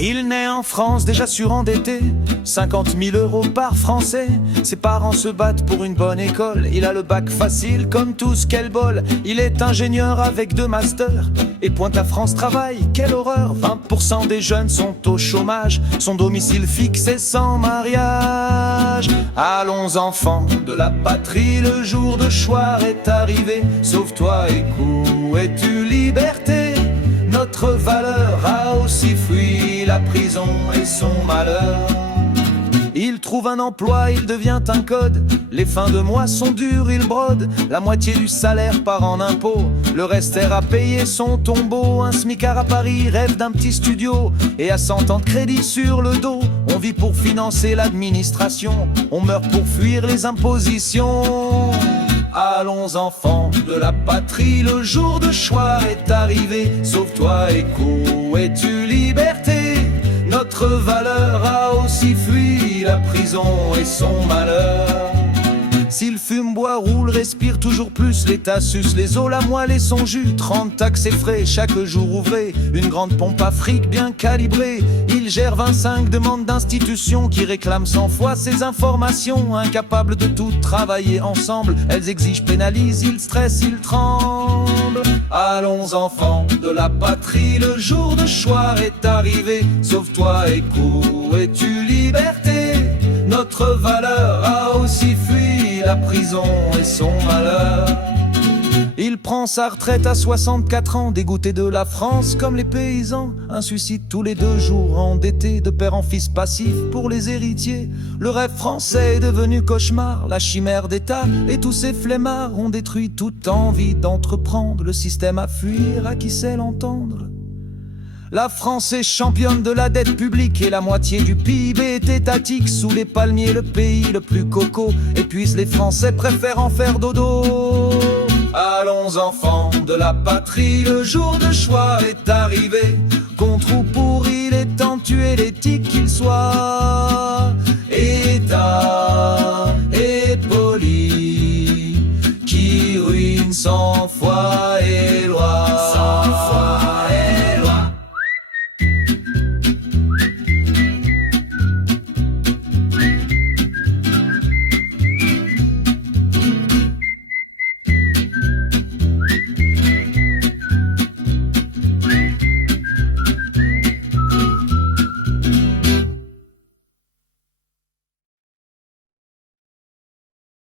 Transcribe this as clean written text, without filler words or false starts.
Il naît en France déjà surendetté, 50 000 euros par Français. Ses parents se battent pour une bonne école. Il a le bac facile comme tous, quel bol. Il est ingénieur avec 2 masters et pointe à France Travail, quelle horreur. 20% des jeunes sont au chômage, son domicile fixe est sans mariage. Allons enfants de la patrie, le jour de choix est arrivé. Sauve-toi et es-tu liberté? Notre valeur a aussi fui la prison et son malheur. Il trouve un emploi, il devient un code. Les fins de mois sont dures, il brode. La moitié du salaire part en impôts. Le reste est à payer son tombeau. Un smicard à Paris rêve d'un petit studio et à 100 ans de crédit sur le dos. On vit pour financer l'administration, on meurt pour fuir les impositions. Allons enfants de la patrie, le jour de choix est arrivé. Sauve-toi et es-tu liberté? Notre valeur a aussi fui la prison et son malheur. S'il fume, boit, roule, respire toujours plus, l'État suce les eaux, la moelle et son jus. 30 taxes et frais chaque jour ouvré, une grande pompe à fric bien calibrée. Il gère 25 demandes d'institutions qui réclament 100 fois ses informations. Incapables de tout travailler ensemble, elles exigent, pénalisent, il stresse, il tremble. Allons enfants de la patrie, le jour de choix est arrivé. Sauve-toi et es-tu liberté? Notre valeur a aussi fui la prison et son malheur. Il prend sa retraite à 64 ans, dégoûté de la France comme les paysans. Un suicide tous les 2 jours, endetté de père en fils passif pour les héritiers. Le rêve français est devenu cauchemar, la chimère d'État et tous ces flemmards ont détruit toute envie d'entreprendre. Le système à fuir, à qui sait l'entendre. La France est championne de la dette publique et la moitié du PIB est étatique. Sous les palmiers, le pays le plus coco, et puis les Français préfèrent en faire dodo. Allons enfants de la patrie, le jour de choix est arrivé. Contre ou pour, il est temps de tuer l'éthique, qu'il soit État et poli, qui ruine 100 fois